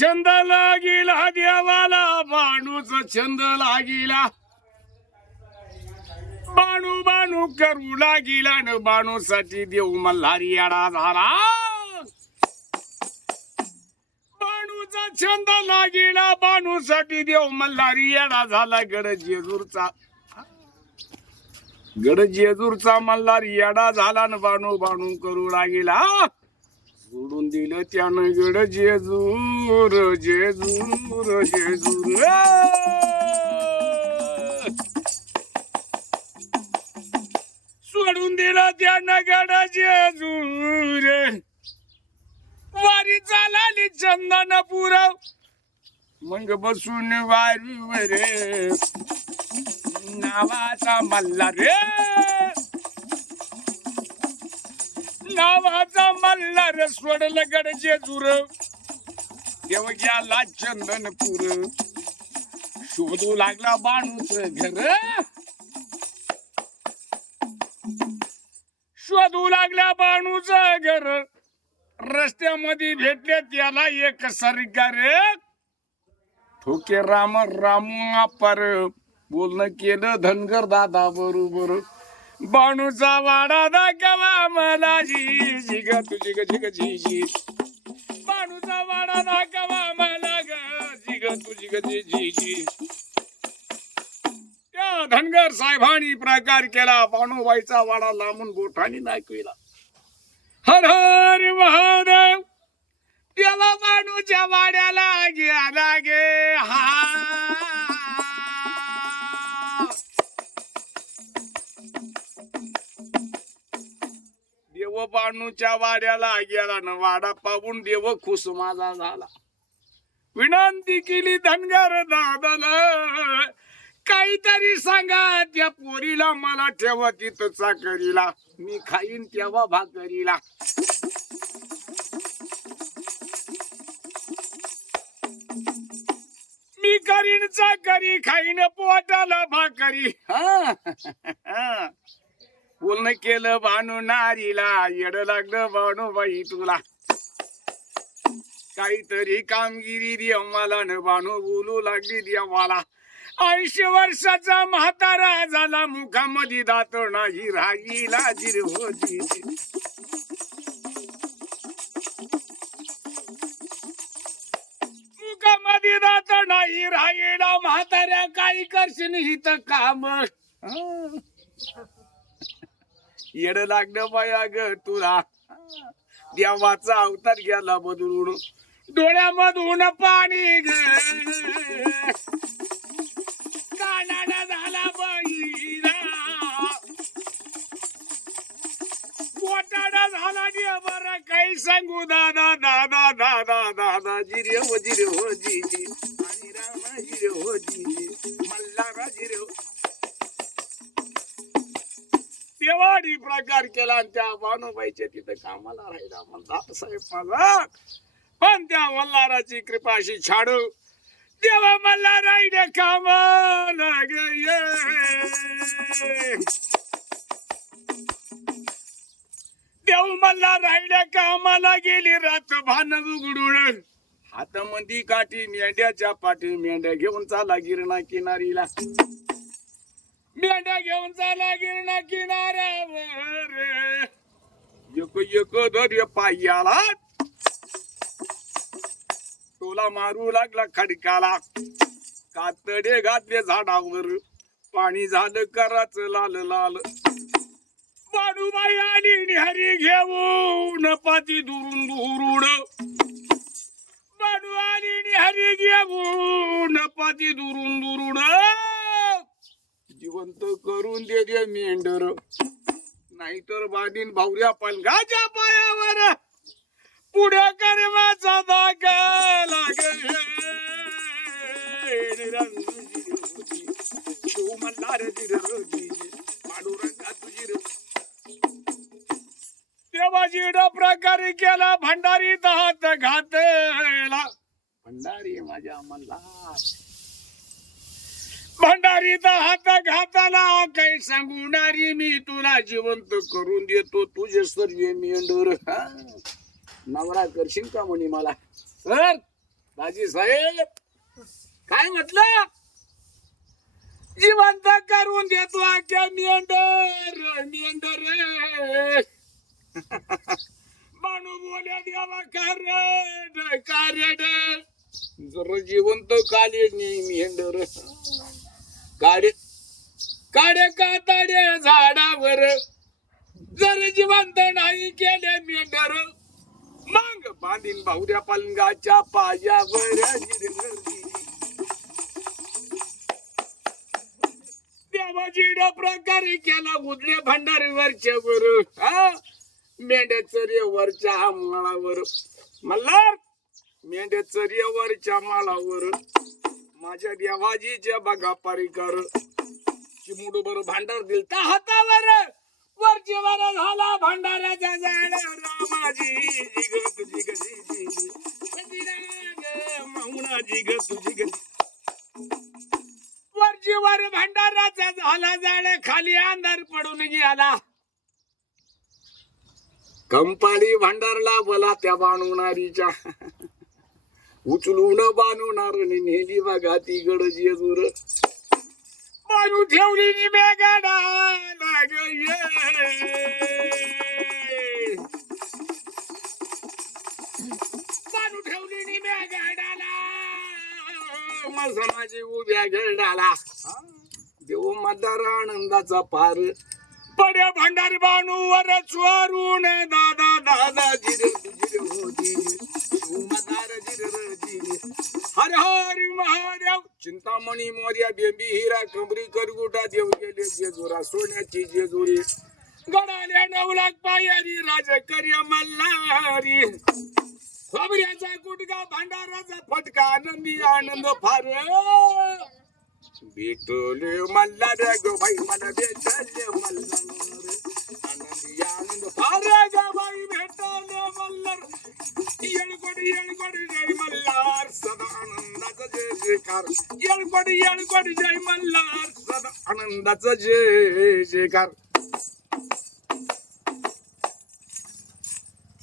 छंद लागिला देवाला बाणूचा छंद लागिला. बाणू करू लागिला न बाणूसाठी देव मल्हारी आडा झाला. बाणूचा छंद लागिला बाणूसाठी देव मल्हारी आडा झाला. गड जेजूरचा गड जेजूरचा मल्हारी येडा झाला न बाणू बाणू करू लागेला. सोडून दिलं त्यानं गड जेजूर जेजूर. जेजूर सोडून दिला त्या गड जेजूर वारी चालाली चंदन पुरव मग बसून वारीवर नावाचा मल्ला रे. नावाचा मल्ला रे सोडलं गडचे जुर देव गेला चंदनपूर. शोधू लागला बाणूच घर. शोधू लागल्या बाणूच घर. रस्त्यामध्ये भेटले त्याला एक सरकार ठोके राम रामू अपार. बोलणं केलं धनगर दादा बरोबर. बाणूचा वाडा दाखवा मला जी जी ग तुझी ग जी ग जी जी. बाणूचा वाडा दाखवा मला ग जी ग तुझी ग जी जी जी. त्या धनगर साहेबांनी प्रकार केला. बाणूबाईचा वाडा लांबून बोटाने नाकविला हर हर महादेव त्याला बाणूच्या वाड्याला गेला गे हा देव बाणूच्या वाड्याला गेला न वाडा पाहून देव खुश माझा झाला. विनंती केली धनगर दादाला. काहीतरी सांगा त्या पोरीला मला ठेवा तिथं चाकरीला मी खाईन तेव्हा भाकरीला. मी करीन चाकरी खाईन पोटाला भाकरी. हा. बोलणं केलं भानू नारीला येड लागलं भानू बाई तुला. काहीतरी कामगिरी देव मला न भानू बोलू लागली देवाला. ऐंशी वर्षाचा म्हातारा झाला मुखामध्ये दात नाही राहिला जिर होती मुखामध्ये दात नाही राहिला म्हाताऱ्या काही करशील हित काम. येड लागलं बाया ग तुला. देवाचा अवतार गेला बदलून. डोळ्यामधून पाणी ग. बर काही सांगू दादा दादा दादा दादा जिरे हो जिरे हो जी जी आणि रामा जिरे हो जी जी मल्हारा जिरे हो. तेवाडी प्रकार केला आणि त्या भानुबाईच्या तिथं कामाला राहिला म्हणतात साहेब माझा पण त्या मल्हाराची कृपा अशी छाडू. देवा मल्हारा राहिल्या कामाला गे देव मला राहिल्या कामाला गेली रात भान उघडून. हातामध्ये काठी मेंढ्याच्या पाठी मेंढ्या घेऊन चाला गिरणा किनारीला. मेंढ्या घेऊन चाला गिरणा किनाऱ्यावर. एक एक दर्य पायाला. टोला मारू लागला खडकाला. कातडे घातले झाडावर. पाणी झालं कराच लाल लाल. बाडूबाई आली निहारी घेऊन पाती दुरून दुरुड बाडू आली निहारी घेऊन पाती दुरून दुरुड जिवंत करून दे दे मेंढर. नाहीतर बादीन भावऱ्या पलगाच्या पायावर पुढे कर्माचा धागा लागे शिव मल्हार जिर पांडुरंगा तुझी देवाची प्रकारे केला भंडारी हात घातला. भंडारी माझ्या मल्हार भंडारी हात घाताला काही सांगुणारी मी तुला जिवंत करून देतो तुझे सर्व मेंढर हा. नवरा करशील का म्हणे मला? सर दाजी साहेब काय म्हटलं? जिवंत करून देतो आख्या मेंढर मेंढर माणू बोल्या देवा कार्य कार्य जर जिवंत काले मेंढर काडे काडे काताडे झाडावर? जर जिवंत नाही केले मेंढर मग बांधीन भाऊऱ्या पलंगाच्या पायावर. देवाची प्रकारे केला उदले भंडारीवरच्या वर. हा? मेंढ्या चर्यवरच्या माळावर मल्हार मेंढ्या चर्यवरच्या माळावर माझ्या देवाजीच्या बघा परिकर. चिमुड बर भांडार दिल हातावर. वरची वर झाला भांडाराच्या झाडावर माझी जिग तुझी गजी माहुणा जिग तुझी गजी वरची वर झाला जाळ खाली अंधार पडून गेला. कंपाळी भंडारला बोला त्या बाणवणारीच्या. उचलून बाणवणार नेली बघा ती गड जेजूर बाणू ठेवली बेगाडा लाग बाणू ठेवली बेगाडाला. माझी उभ्या गडाला देव मदार आनंदाचा पार. पड्या भंडारी बाणूवर चोरून दादा दादा जिरे जिरे होती. मतदार जिरे जिरे. हर हर महादेव. चिंतामणी मोर्या बेबी हिरा कमरी करगुटा देव गेले जेजुरा सोन्याची जेजुरी. गडाल्या नऊ लाख पायारी राजकर्य मल्हारी. खोबऱ्याचा गुटगा भांडाराचा फटका आनंदी आनंद फार. भेटले मल्हार ग बाई मला भेटले मल्हार आनंदी आनंद फार ग बाई भेटले मल्हार येळकोट येळकोट जय मल्हार सदा आनंदाचा जय जयकार येळकोट येळकोट जय मल्हार